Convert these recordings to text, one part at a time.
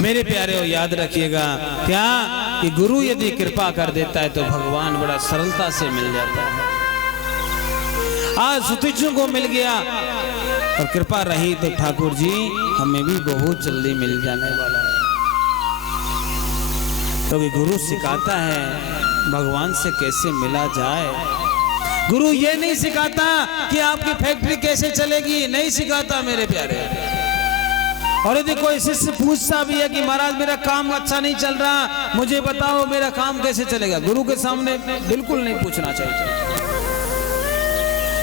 मेरे प्यारे हो याद रखिएगा क्या कि गुरु यदि कृपा कर देता है तो भगवान बड़ा सरलता से मिल जाता है। आज सुतिचु को मिल गया और कृपा रही तो ठाकुर जी हमें भी बहुत जल्दी मिल जाने वाला है। तो गुरु सिखाता है भगवान से कैसे मिला जाए। गुरु ये नहीं सिखाता कि आपकी फैक्ट्री कैसे चलेगी, नहीं सिखाता मेरे प्यारे। और यदि कोई शिष्य पूछता भी है कि महाराज मेरा काम अच्छा नहीं चल रहा, मुझे बताओ मेरा काम कैसे चलेगा, गुरु के सामने बिल्कुल नहीं पूछना चाहिए।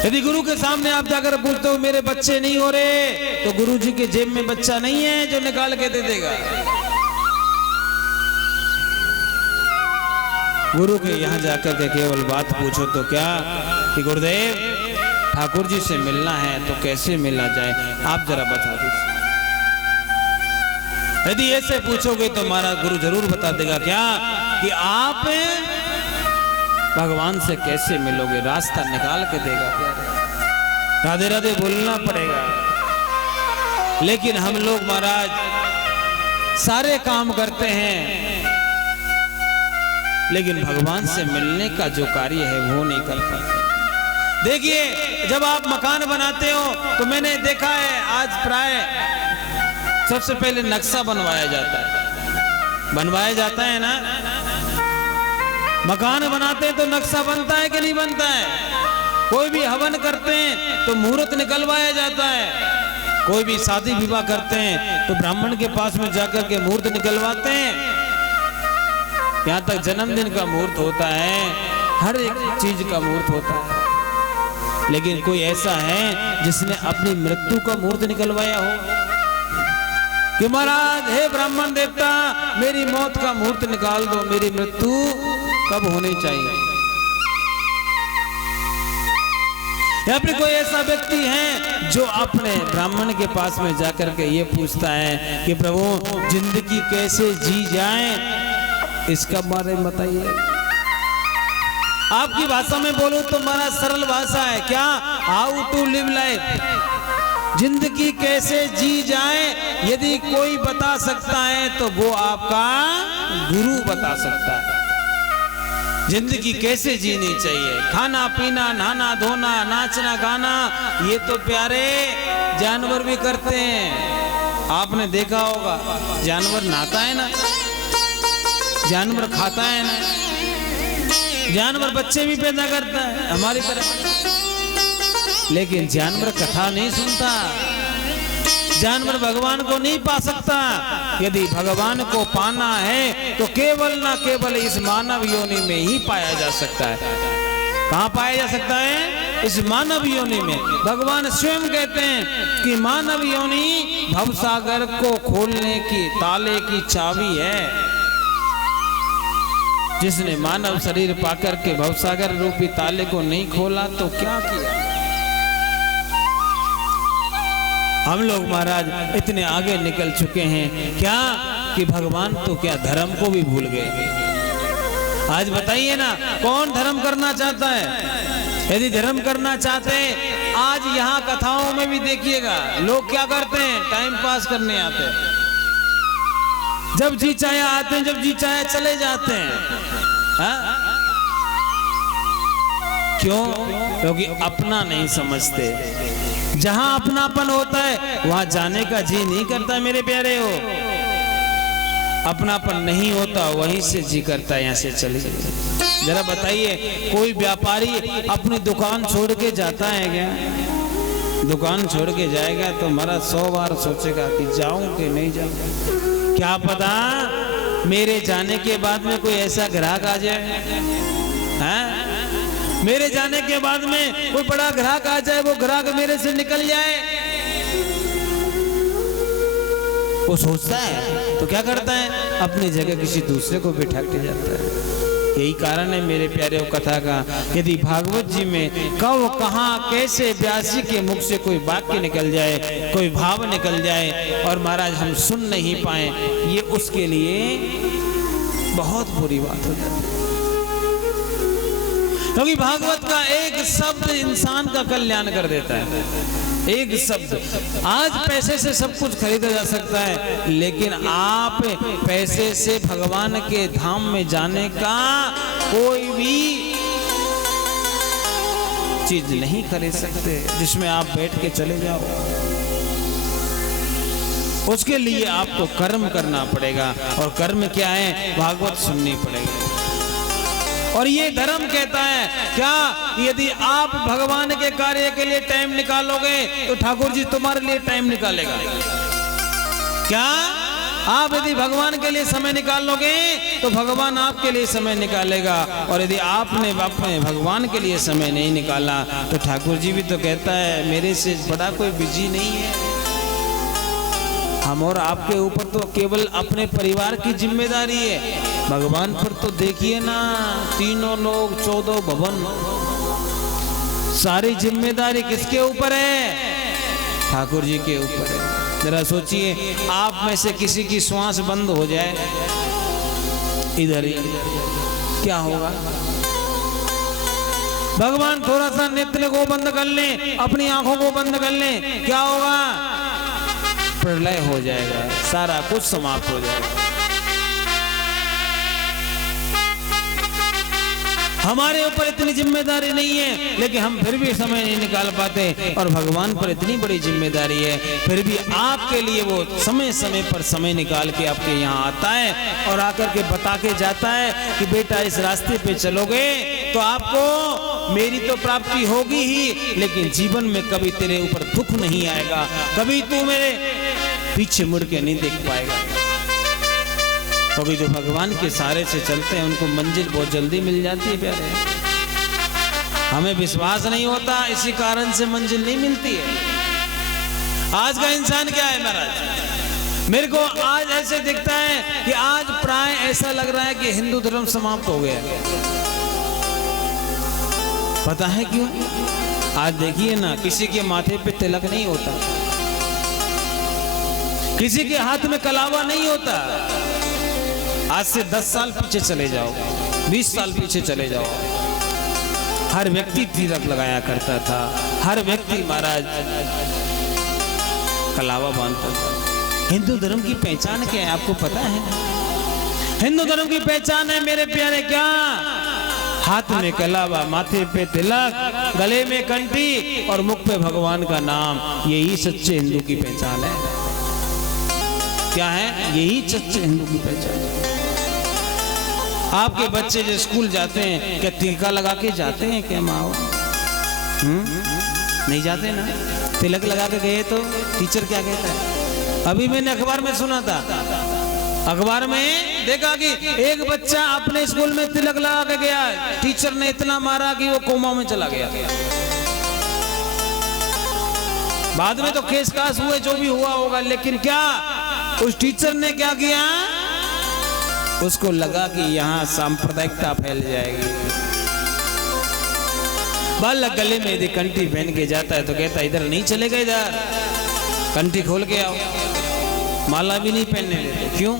यदि गुरु के सामने आप जाकर पूछते हो मेरे बच्चे नहीं हो रहे, तो गुरु जी के जेब में बच्चा नहीं है जो निकाल के दे देगा। गुरु के यहाँ जाकर के केवल बात पूछो तो क्या कि गुरुदेव ठाकुर जी से मिलना है तो कैसे मिला जाए, आप जरा बता दीजिए। यदि ऐसे पूछोगे तो महाराज गुरु जरूर बता देगा क्या कि आप भगवान से कैसे मिलोगे, रास्ता निकाल के देगा। राधे राधे बोलना पड़ेगा। लेकिन हम लोग महाराज सारे काम करते हैं लेकिन भगवान से मिलने का जो कार्य है वो नहीं कर पाते। देखिए जब आप मकान बनाते हो तो मैंने देखा है आज प्राय सबसे पहले नक्शा बनवाया जाता है ना। मकान बनाते हैं तो नक्शा बनता है कि नहीं बनता है। कोई भी हवन करते हैं तो मुहूर्त निकलवाया जाता है। कोई भी शादी विवाह करते हैं तो ब्राह्मण के पास में जाकर के मुहूर्त निकलवाते हैं। यहाँ तक जन्मदिन का मुहूर्त होता है, हर एक चीज का मुहूर्त होता है। लेकिन कोई ऐसा है जिसने अपनी मृत्यु का मुहूर्त निकलवाया हो कि महाराज हे ब्राह्मण देवता मेरी मौत का मुहूर्त निकाल दो, मेरी मृत्यु कब होनी चाहिए। या फिर कोई ऐसा व्यक्ति है जो अपने ब्राह्मण के पास में जाकर के ये पूछता है कि प्रभु जिंदगी कैसे जी जाए, इसका बारे में बताइए। आपकी भाषा में बोलूं तो हमारा सरल भाषा है क्या, हाउ टू लिव लाइफ, जिंदगी कैसे जी जाए। यदि कोई बता सकता है तो वो आपका गुरु बता सकता है। जिंदगी कैसे जीनी चाहिए, खाना पीना नहाना धोना नाचना गाना, ये तो प्यारे जानवर भी करते हैं। आपने देखा होगा जानवर नहाता है ना, जानवर खाता है ना, जानवर बच्चे भी पैदा करता है हमारी तरह। लेकिन जानवर कथा नहीं सुनता, जानवर भगवान को नहीं पा सकता। यदि भगवान को पाना है तो केवल ना केवल इस मानव योनि में ही पाया जा सकता है। कहाँ पाया जा सकता है? इस मानव योनि में। भगवान स्वयं कहते हैं कि मानव योनि भवसागर को खोलने की ताले की चाबी है। जिसने मानव शरीर पाकर के भवसागर रूपी ताले को नहीं खोला तो क्या किया। हम लोग महाराज इतने आगे निकल चुके हैं क्या कि भगवान तो क्या धर्म को भी भूल गए। आज बताइए ना कौन धर्म करना चाहता है। यदि धर्म करना चाहते हैं आज यहाँ कथाओं में भी देखिएगा लोग क्या करते हैं, टाइम पास करने आते हैं। जब जी चाहे आते हैं, जब जी चाहे चले जाते हैं। हाँ? क्यों? क्योंकि अपना नहीं समझते। जहां अपनापन होता है वहां जाने का जी नहीं करता मेरे प्यारे हो। अपनापन नहीं होता वहीं से जी करता है यहाँ से चले जाइए। जरा बताइए कोई व्यापारी अपनी दुकान छोड़ के जाता है क्या? दुकान छोड़ के जाएगा तो हमारा 100 बार सोचेगा कि जाऊं कि नहीं जाऊं। क्या पता मेरे जाने के बाद में कोई ऐसा ग्राहक आ जाए, हैं? मेरे जाने के बाद में कोई बड़ा ग्राहक आ जाए, वो ग्राहक मेरे से निकल जाए। वो सोचता है तो क्या करता है, अपनी जगह किसी दूसरे को बिठा के जाता है। यही कारण है मेरे प्यारे कथा का। यदि भागवत जी में कब कहाँ कैसे व्यासी के मुख से कोई वाक्य निकल जाए, कोई भाव निकल जाए और महाराज हम सुन नहीं पाए, ये उसके लिए बहुत बुरी बात हो जाती है। क्योंकि भागवत का एक शब्द इंसान का कल्याण कर देता है। एक शब्द। आज पैसे से सब कुछ खरीदा जा सकता है, लेकिन आप पैसे से भगवान के धाम में जाने का कोई भी चीज नहीं खरीद सकते जिसमें आप बैठ के चले जाओ। उसके लिए आपको कर्म करना पड़ेगा, और कर्म क्या है? भागवत सुननी पड़ेगी। और ये धर्म कहता है क्या, यदि आप भगवान के कार्य के लिए टाइम निकालोगे तो ठाकुर जी तुम्हारे लिए टाइम निकालेगा। क्या आप यदि भगवान के लिए समय निकालोगे तो भगवान आपके लिए समय निकालेगा, और यदि आपने भगवान के लिए समय नहीं निकाला तो ठाकुर जी भी तो कहता है मेरे से बड़ा कोई बिजी नहीं है। हम और आपके ऊपर तो केवल अपने परिवार की जिम्मेदारी है, भगवान पर तो देखिए ना, तीनों लोग 14 भवन, सारी जिम्मेदारी किसके ऊपर है? ठाकुर जी के ऊपर है। जरा सोचिए, आप में से किसी की श्वास बंद हो जाए इधर ही, क्या होगा? भगवान थोड़ा सा नेत्र को बंद कर ले, अपनी आंखों को बंद कर ले, क्या होगा? प्रलय हो जाएगा, सारा कुछ समाप्त हो जाएगा। हमारे ऊपर इतनी जिम्मेदारी नहीं है, लेकिन हम फिर भी समय नहीं निकाल पाते, और भगवान पर इतनी बड़ी जिम्मेदारी है, फिर भी आपके लिए वो समय समय पर समय निकाल के आपके यहाँ आता है, और आकर के बता के जाता है कि बेटा इस रास्ते पे चलोगे तो आपको मेरी तो प्राप्ति होगी ही, लेकिन जीवन में कभी तेरे ऊपर दुख नहीं आएगा, कभी तू मेरे पीछे मुड़ के नहीं देख पाएगा। क्योंकि जो भगवान के सहारे से चलते हैं उनको मंजिल बहुत जल्दी मिल जाती है प्यारे। हमें विश्वास नहीं होता, इसी कारण से मंजिल नहीं मिलती है। आज का इंसान क्या है महाराज? मेरे को आज ऐसे दिखता है कि आज प्राय ऐसा लग रहा है कि हिंदू धर्म समाप्त हो गया। पता है क्यों? आज देखिए ना, किसी के माथे पे तिलक नहीं होता, किसी के हाथ में कलावा नहीं होता। आज से 10 साल पीछे चले जाओ, 20 साल पीछे चले जाओ, हर व्यक्ति तिलक लगाया करता था, हर व्यक्ति महाराज कलावा बांधता था। हिंदू धर्म की पहचान क्या है आपको पता है? हिंदू धर्म की पहचान है मेरे प्यारे क्या? हाथ में कलावा, माथे पे तिलक, गले में कंठी और मुख पे भगवान का नाम। यही सच्चे हिंदू की पहचान है। क्या है? यही सच्चे हिंदू की पहचान है। आपके बच्चे जो स्कूल जाते हैं क्या टीका लगा के जाते हैं क्या माँ? नहीं जाते ना। तिलक लगा के गए तो टीचर क्या कहता है? अभी मैंने अखबार में सुना था, अखबार में देखा कि एक बच्चा अपने स्कूल में तिलक लगा के गया, टीचर ने इतना मारा कि वो कोमा में चला गया। बाद में तो केस कास हुए, जो भी हुआ होगा, लेकिन क्या उस टीचर ने क्या किया? उसको लगा कि यहाँ सांप्रदायिकता फैल जाएगी। बालक गले में यदि कंठी पहन के जाता है तो कहता है इधर नहीं चलेगा, इधर कंठी खोल के आओ। माला भी नहीं पहनने देते। क्यों?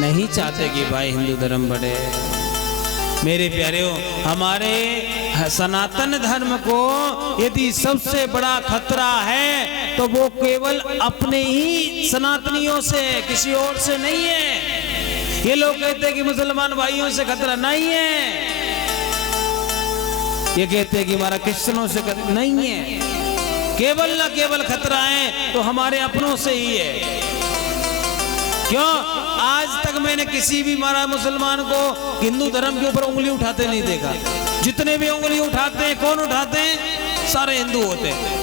नहीं चाहते कि भाई हिंदू धर्म बढ़े। मेरे प्यारेओ, हमारे सनातन धर्म को यदि सबसे बड़ा खतरा है तो वो केवल अपने ही सनातनियों से, किसी और से नहीं है। ये लोग कहते हैं कि मुसलमान भाइयों से खतरा नहीं है, ये कहते हैं कि हमारा क्रिश्चियनों से खतरा नहीं है। केवल ना केवल खतरा है तो हमारे अपनों से ही है। क्यों? आज तक मैंने किसी भी महाराज मुसलमान को हिंदू धर्म के ऊपर उंगली उठाते नहीं देखा। जितने भी उंगली उठाते हैं, कौन उठाते हैं? सारे हिंदू होते हैं।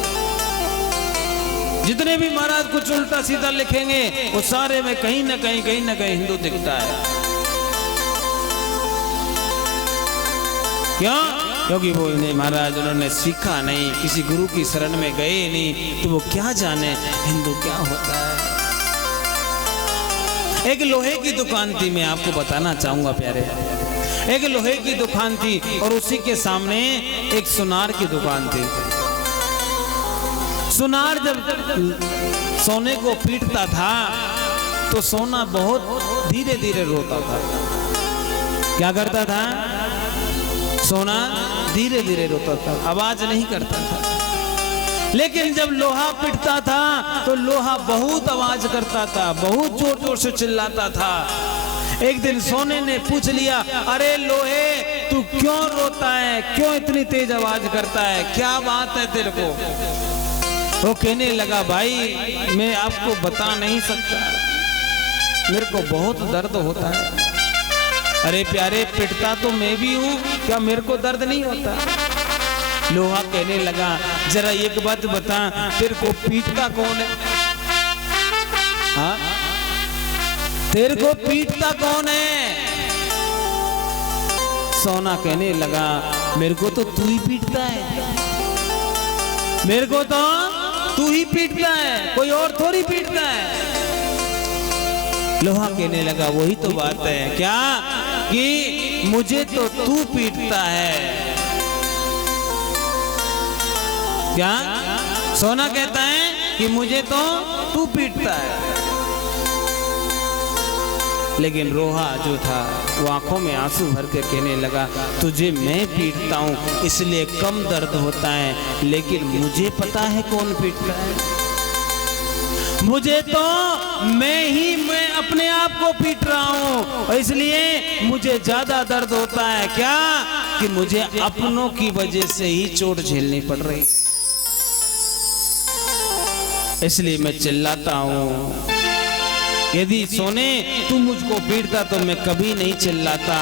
जितने भी महाराज कुछ उल्टा सीधा लिखेंगे वो सारे में कहीं ना कहीं हिंदू दिखता है। क्यों? क्योंकि वो इन्हें महाराज उन्होंने सीखा नहीं, किसी गुरु की शरण में गए नहीं, तो वो क्या जाने हिंदू क्या होता है। एक लोहे की दुकान थी, मैं आपको बताना चाहूंगा प्यारे। एक लोहे की दुकान थी और उसी के सामने एक सुनार की दुकान थी। सुनार जब सोने को पीटता था तो सोना बहुत धीरे धीरे रोता था। क्या करता था? सोना धीरे धीरे रोता था, आवाज नहीं करता था। लेकिन जब लोहा पिटता था तो लोहा बहुत आवाज करता था, बहुत जोर जोर से चिल्लाता था। एक दिन सोने ने पूछ लिया, अरे लोहे तू क्यों रोता है, क्यों इतनी तेज आवाज करता है, क्या बात है तेरे को? वो कहने लगा, भाई मैं आपको बता नहीं सकता, मेरे को बहुत दर्द होता है। अरे प्यारे, पिटता तो मैं भी हूं, क्या मेरे को दर्द नहीं होता? लोहा कहने लगा, जरा एक बात बता, तेरे को पीटता कौन है? हाँ, तेरे को पीटता कौन है? सोना कहने लगा, मेरे को तो तू ही पीटता है, मेरे को तो तू ही पीटता है, कोई और थोड़ी पीटता है। लोहा कहने लगा, वही तो बात है, क्या कि मुझे तो तू पीटता है। क्या? सोना कहता है कि मुझे तो तू पीटता है। लेकिन लोहा जो था वो आंखों में आंसू भर के कहने लगा, तुझे मैं पीटता हूं इसलिए कम दर्द होता है, लेकिन मुझे पता है कौन पीटता है। मुझे तो मैं अपने आप को पीट रहा हूं, इसलिए मुझे ज्यादा दर्द होता है। क्या कि मुझे अपनों की वजह से ही चोट झेलनी पड़ रही, इसलिए मैं चिल्लाता हूं। यदि सोने तू मुझको पीटता तो मैं कभी नहीं चिल्लाता,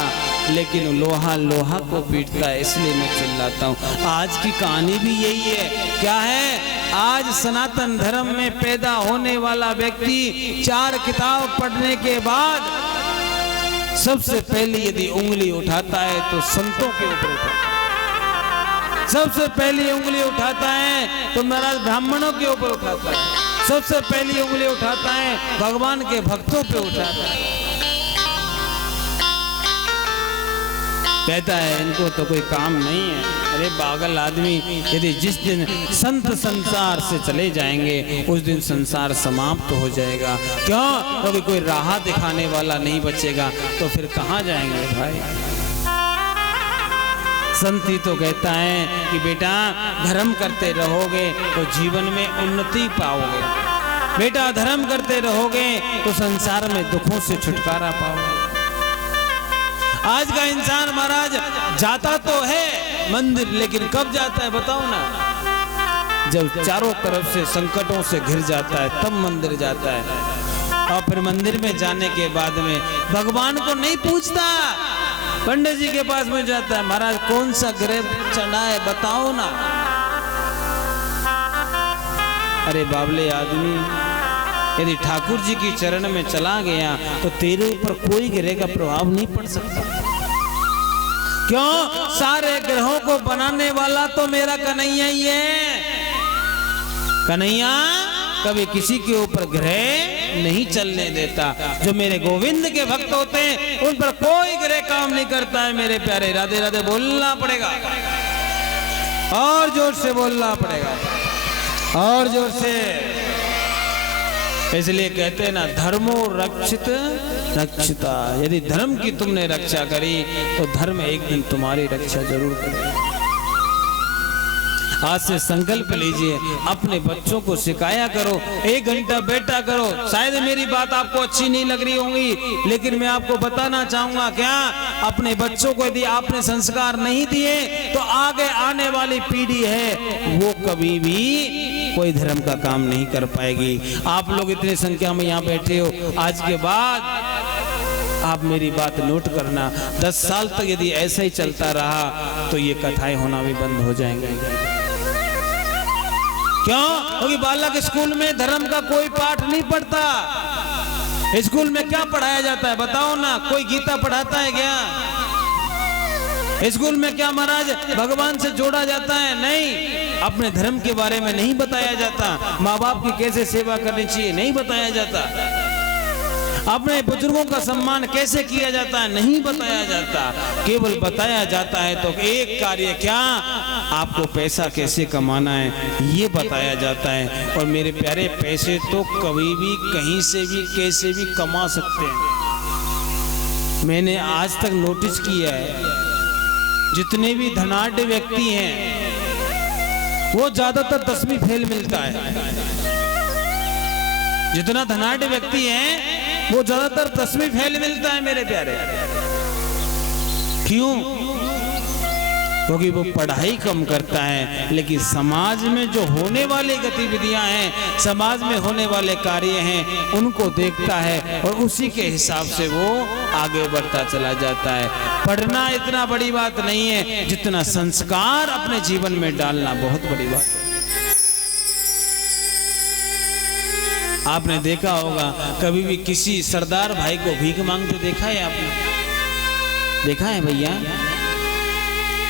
लेकिन लोहा लोहा को पीटता है इसलिए मैं चिल्लाता हूँ। आज की कहानी भी यही है। क्या है? आज सनातन धर्म में पैदा होने वाला व्यक्ति 4 किताब पढ़ने के बाद सबसे पहले यदि उंगली उठाता है तो संतों के ऊपर उठाता है, सबसे पहली उंगली उठाता है तो महाराज ब्राह्मणों के ऊपर उठाता है, सबसे पहली उंगली उठाता है भगवान के भक्तों पे उठाता है। कहता है इनको तो कोई काम नहीं है। अरे पागल आदमी, यदि जिस दिन संत संसार से चले जाएंगे उस दिन संसार समाप्त हो जाएगा। क्यों? क्योंकि कोई राह दिखाने वाला नहीं बचेगा, तो फिर कहाँ जाएंगे भाई? संत ही तो कहता है कि बेटा धर्म करते रहोगे तो जीवन में उन्नति पाओगे, बेटा धर्म करते रहोगे तो संसार में दुखों से छुटकारा पाओगे। आज का इंसान महाराज जाता तो है मंदिर, लेकिन कब जाता है बताओ ना? जब चारों तरफ से संकटों से घिर जाता है तब मंदिर जाता है। और फिर मंदिर में जाने के बाद में भगवान को नहीं पूछता, पंडित जी के पास में जाता है, महाराज कौन सा ग्रह चढ़ा है बताओ ना। अरे बावले आदमी, यदि ठाकुर जी की चरण में चला गया तो तेरे ऊपर कोई ग्रह का प्रभाव नहीं पड़ सकता। क्यों? सारे ग्रहों को बनाने वाला तो मेरा कन्हैया ही है। कन्हैया कभी किसी के ऊपर ग्रह नहीं चलने देता। जो मेरे गोविंद के भक्त होते हैं उन पर कोई ग्रह काम नहीं करता है। मेरे प्यारे, राधे राधे बोलना पड़ेगा, और जोर से बोलना पड़ेगा, और जोर से। इसलिए कहते हैं ना, धर्मो रक्षित रक्षिता। यदि धर्म की तुमने रक्षा करी तो धर्म एक दिन तुम्हारी रक्षा जरूर करेगा। आज से संकल्प लीजिए, अपने बच्चों को सिखाया करो, 1 घंटा बैठा करो। शायद मेरी बात आपको अच्छी नहीं लग रही होंगी, लेकिन मैं आपको बताना चाहूंगा, क्या अपने बच्चों को यदि आपने संस्कार नहीं दिए तो आगे आने वाली पीढ़ी है वो कभी भी कोई धर्म का काम नहीं कर पाएगी। आप लोग इतनी संख्या में यहाँ बैठे हो, आज के बाद आप मेरी बात नोट करना, 10 साल तक यदि ऐसा ही चलता रहा तो ये कथाएं होना भी बंद हो जाएंगे। क्यों? क्योंकि बालक स्कूल में धर्म का कोई पाठ नहीं पढ़ता। स्कूल में क्या पढ़ाया जाता है बताओ ना? कोई गीता पढ़ाता है क्या? स्कूल में क्या महाराज भगवान से जोड़ा जाता है? नहीं। अपने धर्म के बारे में नहीं बताया जाता। माँ बाप की कैसे सेवा करनी चाहिए नहीं बताया जाता। अपने बुजुर्गों का सम्मान कैसे किया जाता है नहीं बताया जाता। केवल बताया जाता है तो एक कार्य, क्या आपको पैसा कैसे कमाना है ये बताया जाता है। और मेरे प्यारे, पैसे तो कभी भी कहीं से भी कैसे भी कमा सकते हैं। मैंने आज तक नोटिस किया है, जितने भी धनाढ्य व्यक्ति हैं वो ज्यादातर 10वीं फेल मिलता है। जितना धनाढ्य व्यक्ति है वो ज्यादातर 10वीं फेल मिलता है मेरे प्यारे। क्यों? क्योंकि वो पढ़ाई कम करता है, लेकिन समाज में जो होने वाली गतिविधियां हैं, समाज में होने वाले कार्य हैं, उनको देखता है और उसी के हिसाब से वो आगे बढ़ता चला जाता है। पढ़ना इतना बड़ी बात नहीं है जितना संस्कार अपने जीवन में डालना बहुत बड़ी बात है। आपने देखा होगा, कभी भी किसी सरदार भाई को भीख मांगते देखा है आपने? देखा है भैया?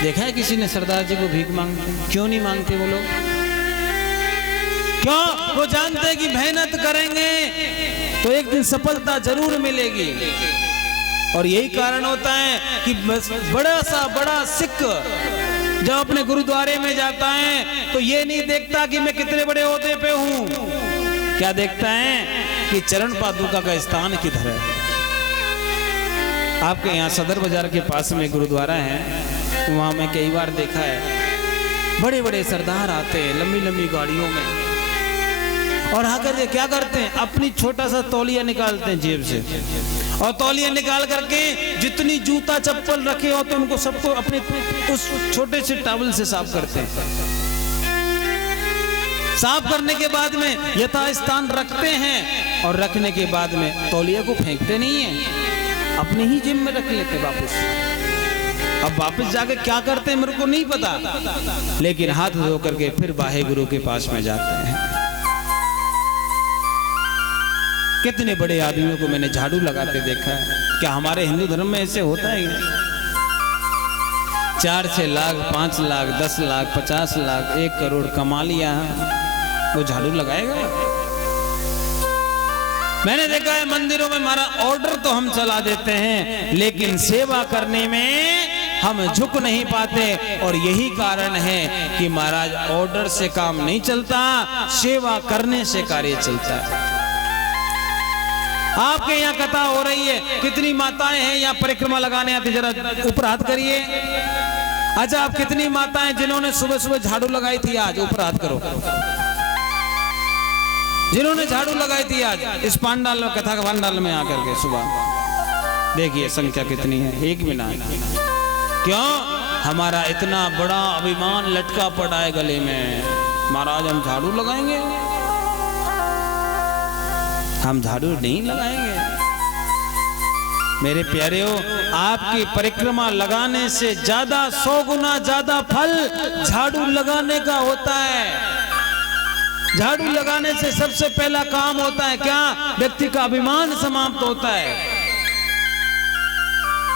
देखा है किसी ने सरदार जी को भीख मांगते? क्यों नहीं मांगते वो लोग? क्यों? वो जानते हैं कि मेहनत करेंगे तो एक दिन सफलता जरूर मिलेगी। और यही कारण होता है कि बड़ा सिख जब अपने गुरुद्वारे में जाता है तो ये नहीं देखता कि मैं कितने बड़े ओहदे पे हूं। क्या देखता है कि चरण पादुका का स्थान किधर है। आपके यहाँ सदर बाजार के पास में गुरुद्वारा है, वहां मैं कई बार देखा है बड़े बड़े सरदार आते हैं लंबी लंबी गाड़ियों में, और आकर क्या करते हैं, अपनी छोटा सा तौलिया निकालते हैं जेब से, और तौलिया निकाल करके जितनी जूता चप्पल रखे हो तो उनको सबको अपने उस छोटे से टॉवल से साफ करते हैं। साफ करने के बाद में यथास्थान रखते हैं, और रखने के बाद में तौलिया को फेंकते नहीं है, अपने ही जेब में रख लेते वापस। अब वापस जाके क्या करते हैं मेरे को नहीं पता, लेकिन हाथ धो करके फिर वाहे गुरु के पास में जाते हैं। कितने बड़े आदमियों को मैंने झाड़ू लगाते देखा है। क्या हमारे हिंदू धर्म में ऐसे होता है? 4-6 लाख, 5 लाख, 10 लाख, 50 लाख, 1 करोड़ कमा लिया, वो झाड़ू लगाएगा? मैंने देखा है मंदिरों में हमारा ऑर्डर तो हम चला देते हैं, लेकिन सेवा करने में हम झुक नहीं पाते। और यही कारण है कि महाराज ऑर्डर से काम नहीं चलता, सेवा करने से कार्य चलता है। आपके यहाँ कथा हो रही है, कितनी माताएं हैं यहाँ परिक्रमा लगाने आती? जरा ऊपर हाथ करिए। अच्छा, आप कितनी माताएं जिन्होंने सुबह सुबह झाड़ू लगाई थी? आज ऊपर हाथ करो। जिन्होंने झाड़ू लगाई थी आज इस पांडाल में, कथा का पांडाल में आकर के सुबह, देखिए संख्या कितनी है, एक भी ना। क्यों? हमारा इतना बड़ा अभिमान लटका पड़ा है गले में, महाराज हम झाड़ू लगाएंगे? हम झाड़ू नहीं लगाएंगे। मेरे प्यारेओ, आपकी परिक्रमा लगाने से ज्यादा 100 गुना ज्यादा फल झाड़ू लगाने का होता है। झाड़ू लगाने से सबसे पहला काम होता है क्या? व्यक्ति का अभिमान समाप्त होता है।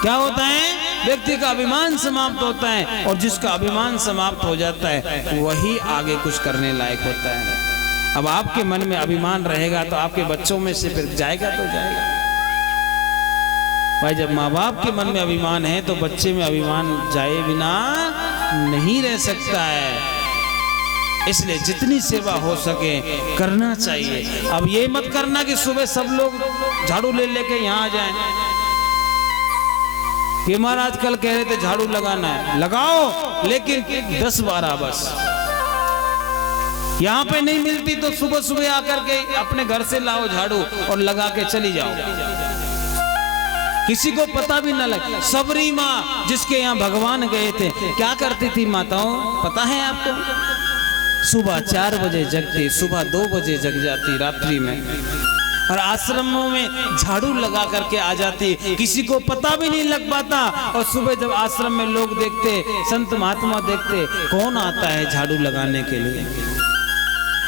क्या होता है? व्यक्ति का अभिमान समाप्त होता है, और जिसका अभिमान समाप्त हो जाता है वही आगे कुछ करने लायक होता है। अब आपके मन में अभिमान रहेगा तो आपके बच्चों में से फिर जाएगा तो जाएगा। भाई, जब माँ बाप के मन में अभिमान है तो बच्चे में अभिमान जाए बिना नहीं रह सकता है। इसलिए जितनी सेवा हो सके करना चाहिए। अब ये मत करना कि सुबह सब लोग झाड़ू ले लेके यहाँ आ जाएं। ये महाराज कल कह रहे थे झाड़ू लगाना है, लगाओ, लेकिन 10-12 बस। यहाँ पे नहीं मिलती तो सुबह सुबह आकर के अपने घर से लाओ झाड़ू और लगा के चली जाओ, किसी को पता भी न लगे। सबरी माँ जिसके यहाँ भगवान गए थे, क्या करती थी माताओं पता है आपको? सुबह 4 बजे जगती, सुबह 2 बजे जग जाती रात्रि में, और आश्रमों में झाड़ू लगा करके आ जाती, किसी को पता भी नहीं लग पाता। और सुबह जब आश्रम में लोग देखते, संत महात्मा देखते, कौन आता है झाड़ू लगाने के लिए।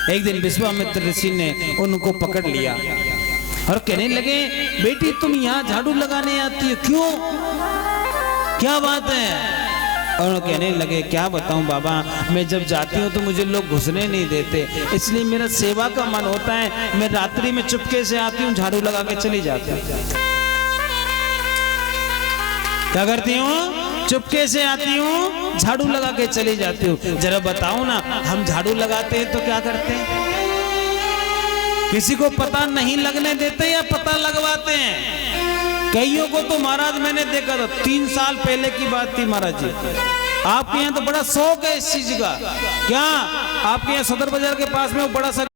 एक दिन विश्वामित्र ऋषि ने उनको पकड़ लिया और कहने लगे, बेटी तुम यहाँ झाड़ू लगाने आती हो, क्यों, क्या बात है? और कहने लगे, क्या बताऊं बाबा, मैं जब जाती हूँ तो मुझे लोग घुसने नहीं देते, इसलिए मेरा सेवा का मन होता है, मैं रात्रि में चुपके से आती हूँ, झाड़ू लगा के चली जाती हूँ। क्या करती हूँ? चुपके से आती हूँ, झाड़ू लगा के चली जाती हूँ। जरा बताओ ना, हम झाड़ू लगाते हैं तो क्या करते हैं? किसी को पता नहीं लगने देते या पता लगवाते हैं? कईयों को तो महाराज मैंने देखा था, 3 साल पहले की बात थी महाराज जी, आपके यहाँ तो बड़ा शौक है इस चीज का। क्या आपके यहाँ सदर बाजार के पास में वो बड़ा सा